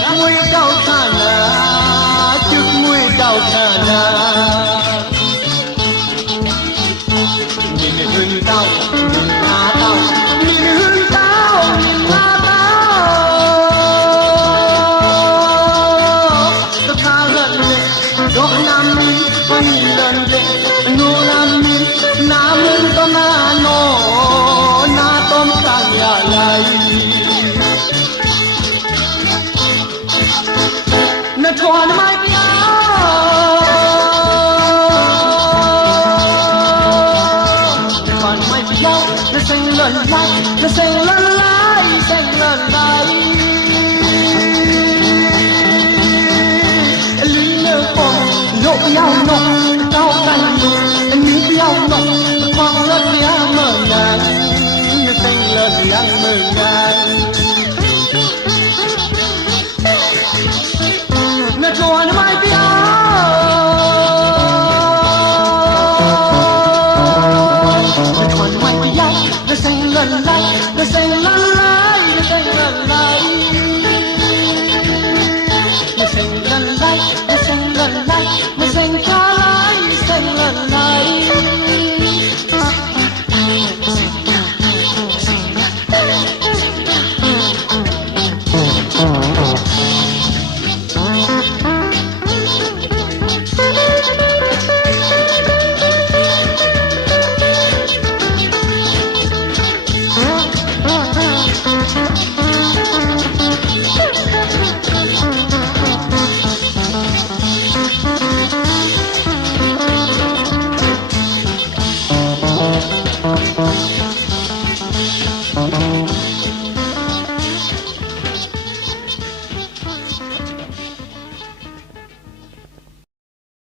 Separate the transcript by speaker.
Speaker 1: lắc mũi thà nà chức mũi đau thà nà Hãy subscribe cho kênh Ghiền Mì Gõ Để không bỏ lỡ những video hấp dẫn intertwine in my blood. Intertwine my blood. The sailor light, the sailor light. Joana.